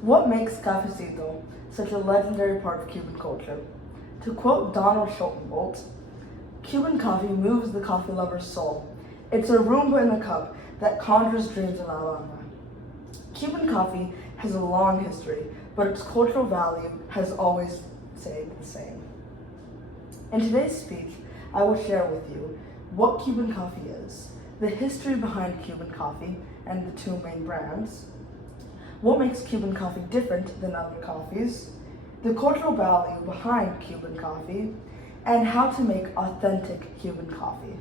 What makes cafecito such a legendary part of Cuban culture? To quote Donald Schultenbolt, Cuban coffee moves the coffee lover's soul. It's a Roomba in the cup that conjures dreams of Alabama. Cuban coffee has a long history, but its cultural value has always stayed the same. In today's speech, I will share with you what Cuban coffee is, the history behind Cuban coffee and the two main brands, what makes Cuban coffee different than other coffees, the cultural value behind Cuban coffee, and how to make authentic Cuban coffee.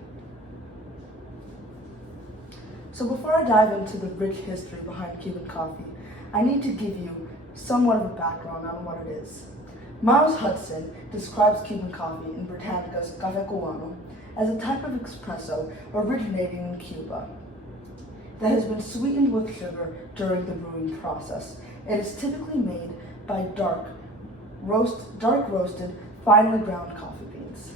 So before I dive into the rich history behind Cuban coffee, I need to give you somewhat of a background on what it is. Miles Hudson describes Cuban coffee in Britannica's Café Cubano as a type of espresso originating in Cuba that has been sweetened with sugar during the brewing process. It is typically made by dark roasted, finely ground coffee beans.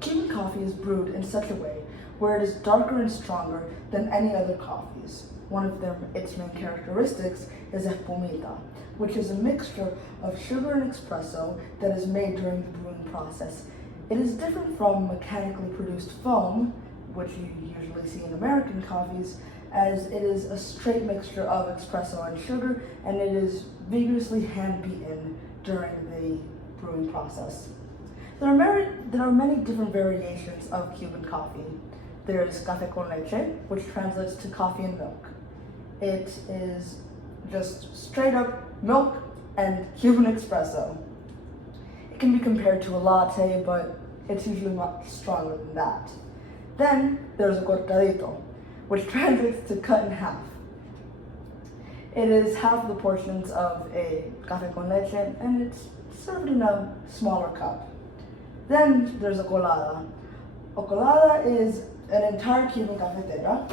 Cuban coffee is brewed in such a way where it is darker and stronger than any other coffees. One of its main characteristics is espumita, which is a mixture of sugar and espresso that is made during the brewing process. It is different from mechanically produced foam, which you usually see in American coffees, as it is a straight mixture of espresso and sugar, and it is vigorously hand-beaten during the brewing process. There are many different variations of Cuban coffee. There is café con leche, which translates to coffee and milk. It is just straight up milk and Cuban espresso. It can be compared to a latte, but it's usually much stronger than that. Then there's a cortadito, which translates to cut in half. It is half the portions of a café con leche, and it's served in a smaller cup. Then there's a colada. A colada is an entire Cuban cafetera.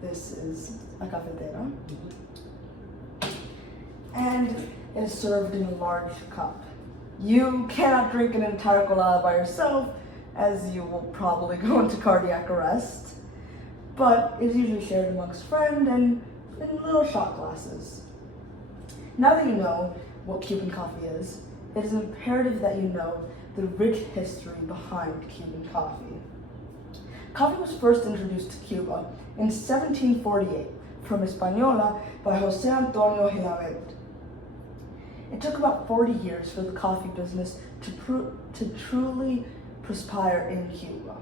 This is a cafetera. And it is served in a large cup. You cannot drink an entire colada by yourself, as you will probably go into cardiac arrest, but it's usually shared amongst friends and in little shot glasses. Now that you know what Cuban coffee is, it is imperative that you know the rich history behind Cuban coffee. Coffee was first introduced to Cuba in 1748 from Hispaniola by José Antonio Gilabert. It took about 40 years for the coffee business to truly prosper in Cuba.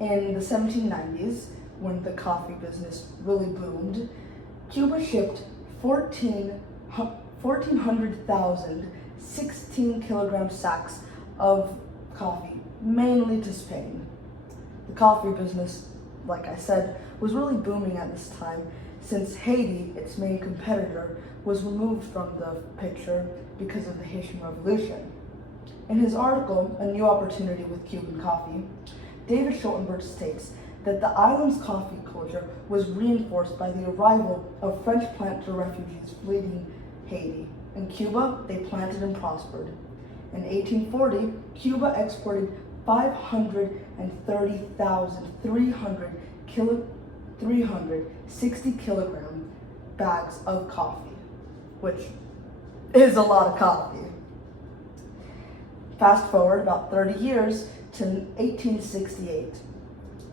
In the 1790s, when the coffee business really boomed, Cuba shipped 1,400,000 16-kilogram sacks of coffee, mainly to Spain. The coffee business, like I said, was really booming at this time, since Haiti, its main competitor, was removed from the picture because of the Haitian Revolution. In his article, A New Opportunity with Cuban Coffee, David Schultenberg states that the island's coffee culture was reinforced by the arrival of French planter refugees fleeing Haiti. In Cuba, they planted and prospered. In 1840, Cuba exported 530,360 kilogram bags of coffee, which is a lot of coffee. Fast forward about 30 years to 1868.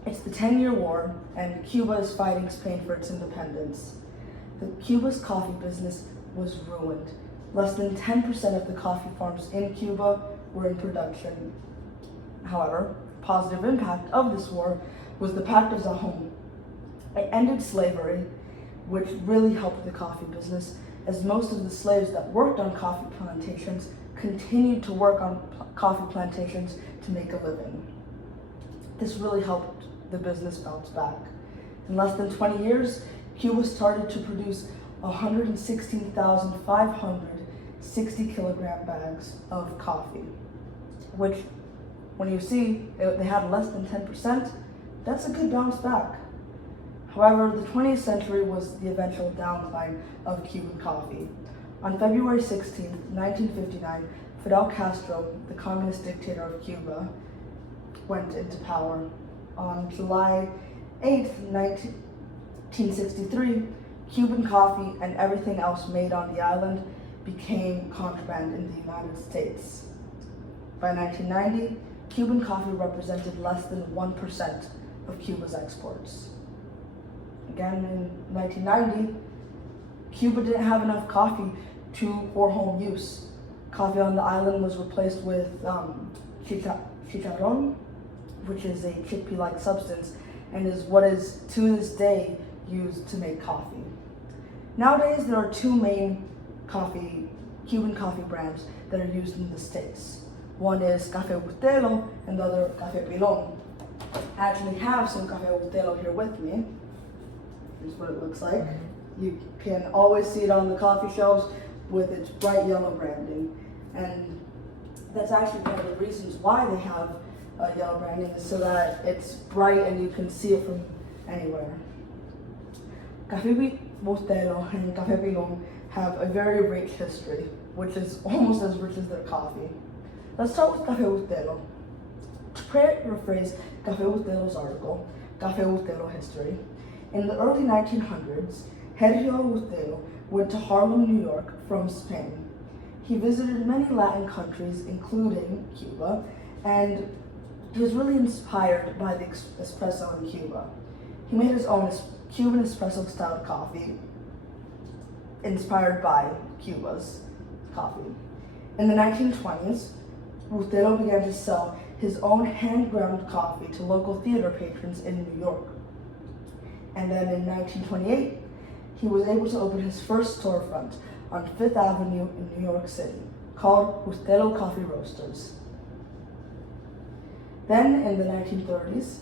It's the 10-year war, and Cuba is fighting Spain for its independence. Cuba's coffee business was ruined. Less than 10% of the coffee farms in Cuba were in production. However, the positive impact of this war was the Pact of Zahón. It ended slavery, which really helped the coffee business, as most of the slaves that worked on coffee plantations continued to work on coffee plantations to make a living. This really helped the business bounce back. In less than 20 years, Cuba started to produce 116,560 kilogram bags of coffee, which, when you see they had less than 10%, that's a good bounce back. However, the 20th century was the eventual decline of Cuban coffee. On February 16, 1959, Fidel Castro, the communist dictator of Cuba, went into power. On July 8, 1863, Cuban coffee and everything else made on the island became contraband in the United States. By 1990, Cuban coffee represented less than 1% of Cuba's exports. Again, in 1990, Cuba didn't have enough coffee for home use. Coffee on the island was replaced with chicharron, which is a chickpea-like substance and is what is to this day used to make coffee. Nowadays, there are two main Cuban coffee brands that are used in the States. One is Café Bustelo and the other Café Pilón. I actually have some Café Bustelo here with me. Here's what it looks like. You can always see it on the coffee shelves with its bright yellow branding. And that's actually one of the reasons why they have yellow branding, is so that it's bright and you can see it from anywhere. Café Bustelo and Café Pilón have a very rich history, which is almost as rich as their coffee. Let's start with Café Bustelo. To paraphrase Café Bustelo's article, Café Bustelo History, in the early 1900s, Sergio Bustelo went to Harlem, New York from Spain. He visited many Latin countries, including Cuba, and he was really inspired by the espresso in Cuba. He made his own Cuban espresso-style coffee, inspired by Cuba's coffee. In the 1920s, Bustelo began to sell his own hand-ground coffee to local theater patrons in New York. And then in 1928, he was able to open his first storefront on Fifth Avenue in New York City, called Bustelo Coffee Roasters. Then in the 1930s,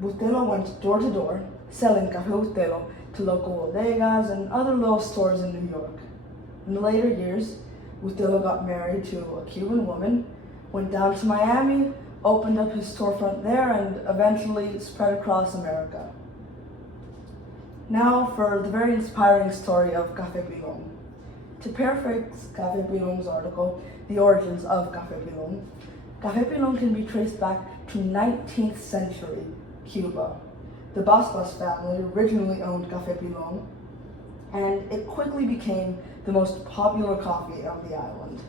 Bustelo went door to door, selling Café Bustelo to local bodegas and other little stores in New York. In the later years, Bustelo got married to a Cuban woman, went down to Miami, opened up his storefront there, and eventually spread across America. Now for the very inspiring story of Café Pilón. To paraphrase Café Pilón's article, The Origins of Café Pilón can be traced back to 19th century Cuba. The Bascuas family originally owned Café Pilón, and it quickly became the most popular coffee on the island.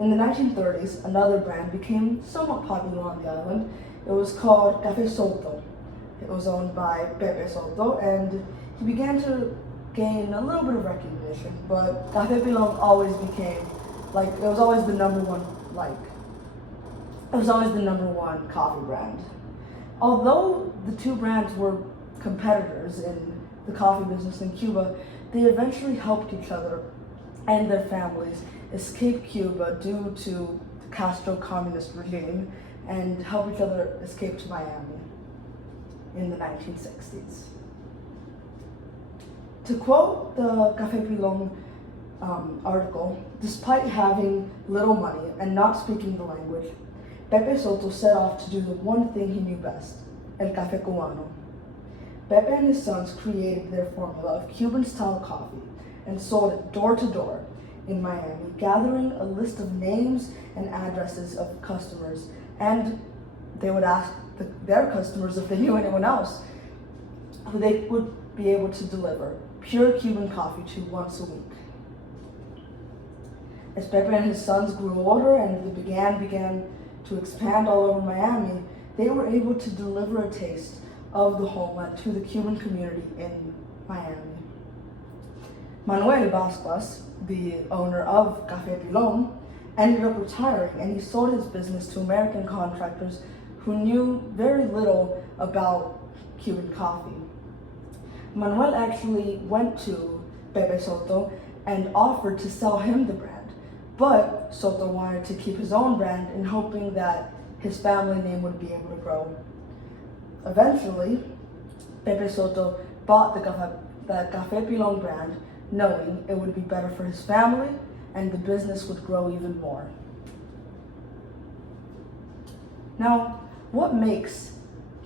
In the 1930s, another brand became somewhat popular on the island. It was called Café Soto. It was owned by Pepe Soto, and he began to gain a little bit of recognition, but Café Pilón always became, it was always the number one coffee brand. Although the two brands were competitors in the coffee business in Cuba, they eventually helped each other and their families escape Cuba due to the Castro communist regime and help each other escape to Miami in the 1960s. To quote the Café Pilón article, despite having little money and not speaking the language, Pepe Soto set off to do the one thing he knew best, el café cubano. Pepe and his sons created their formula of Cuban-style coffee and sold it door to door in Miami, gathering a list of names and addresses of customers, and they would ask their customers if they knew anyone else who they would be able to deliver pure Cuban coffee to once a week. As Pepe and his sons grew older and they began to expand all over Miami, they were able to deliver a taste of the homeland to the Cuban community in Miami. Manuel Bascuas, the owner of Café Pilón, ended up retiring, and he sold his business to American contractors who knew very little about Cuban coffee. Manuel actually went to Pepe Soto and offered to sell him the brand, but Soto wanted to keep his own brand in hoping that his family name would be able to grow. Eventually, Pepe Soto bought the Café Pilón brand, knowing it would be better for his family and the business would grow even more. Now, what makes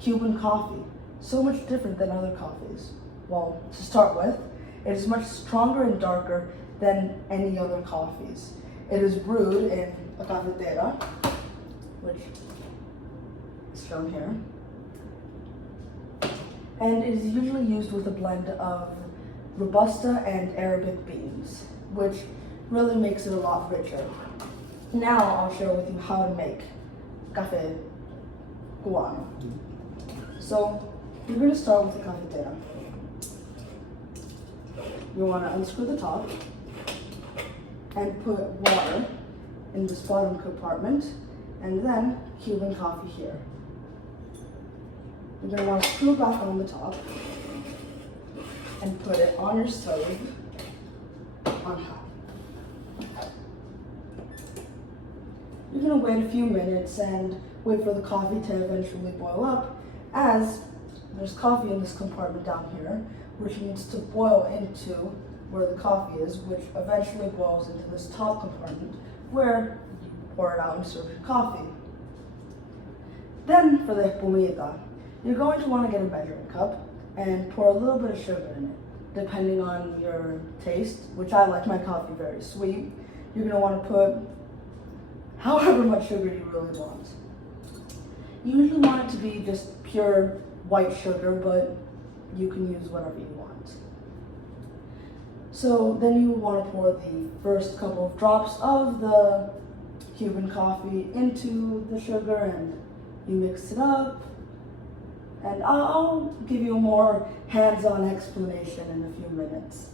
Cuban coffee so much different than other coffees? Well, to start with, it is much stronger and darker than any other coffees. It is brewed in a cafetera, which is shown here. and it is usually used with a blend of Robusta and Arabic beans, which really makes it a lot richer. Now I'll share with you how to make café Cubano. So you're going to start with the cafetera. You want to unscrew the top and put water in this bottom compartment, and then Cuban coffee here. You're going to want to screw back on the top and put it on your stove on high. You're going to wait a few minutes and wait for the coffee to eventually boil up, as there's coffee in this compartment down here, which needs to boil into where the coffee is, which eventually boils into this top compartment where you pour it out and serve your coffee. Then for the espumita, you're going to want to get a measuring cup and pour a little bit of sugar in it, depending on your taste, which I like my coffee very sweet. You're going to want to put however much sugar you really want. You usually want it to be just pure white sugar, but you can use whatever you want. So then you want to pour the first couple of drops of the Cuban coffee into the sugar, and you mix it up. And I'll give you a more hands-on explanation in a few minutes.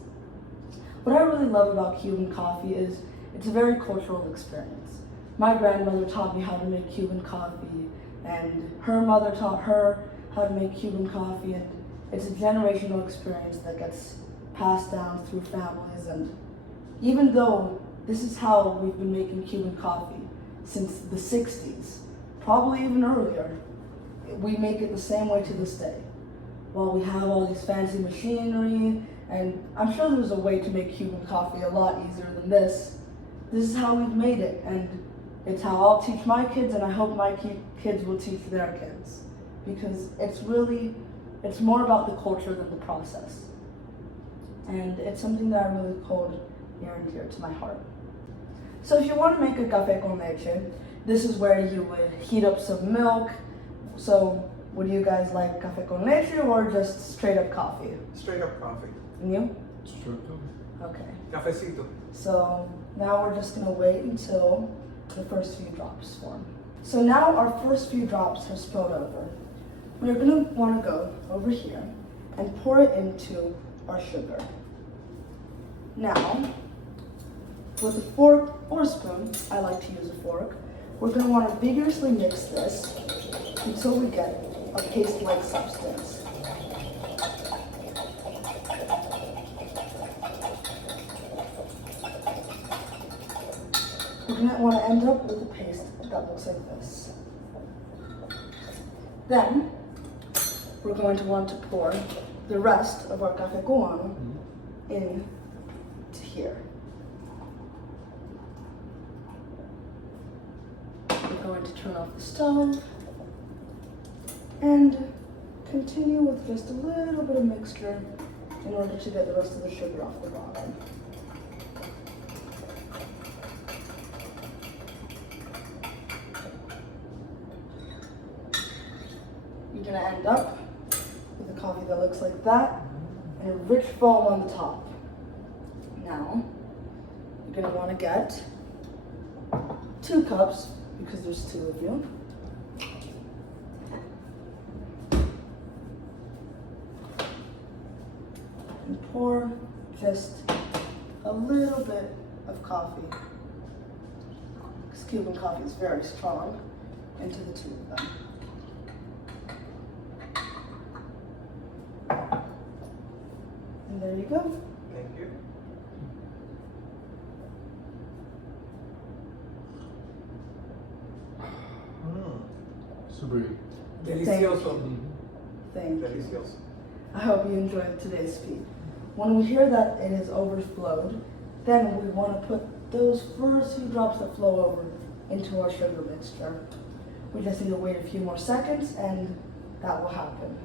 What I really love about Cuban coffee is it's a very cultural experience. My grandmother taught me how to make Cuban coffee, and her mother taught her how to make Cuban coffee, and it's a generational experience that gets passed down through families. And even though this is how we've been making Cuban coffee since the 60s, probably even earlier, we make it the same way to this day. While we have all these fancy machinery, and I'm sure there's a way to make Cuban coffee a lot easier than this, this is how we've made it, and it's how I'll teach my kids, and I hope my kids will teach their kids. Because it's more about the culture than the process. And it's something that I really hold near and dear to my heart. So if you want to make a café con leche, this is where you would heat up some milk. So would you guys like café con leche or just straight up coffee? Straight up coffee. And you? Straight up. Okay. Cafecito. So now we're just going to wait until the first few drops form. So now our first few drops have spilled over. We're going to want to go over here and pour it into our sugar. Now, with a fork or a spoon, I like to use a fork, we're going to want to vigorously mix this until we get a paste-like substance. We're going to want to end up with a paste that looks like this. Then, we're going to want to pour the rest of our café cubano in to here. We're going to turn off the stove and continue with just a little bit of mixture in order to get the rest of the sugar off the bottom. You're going to end up with a coffee that looks like that and a rich foam on the top. Now, you're going to want to get 2 cups, because there's 2 of you. And pour just a little bit of coffee, because Cuban coffee is very strong, into the 2 of them. And there you go. Thank you. Super. Delicioso. Thank you. Delicioso. I hope you enjoyed today's feed. When we hear that it has overflowed, then we want to put those first few drops that flow over into our sugar mixture. We just need to wait a few more seconds and that will happen.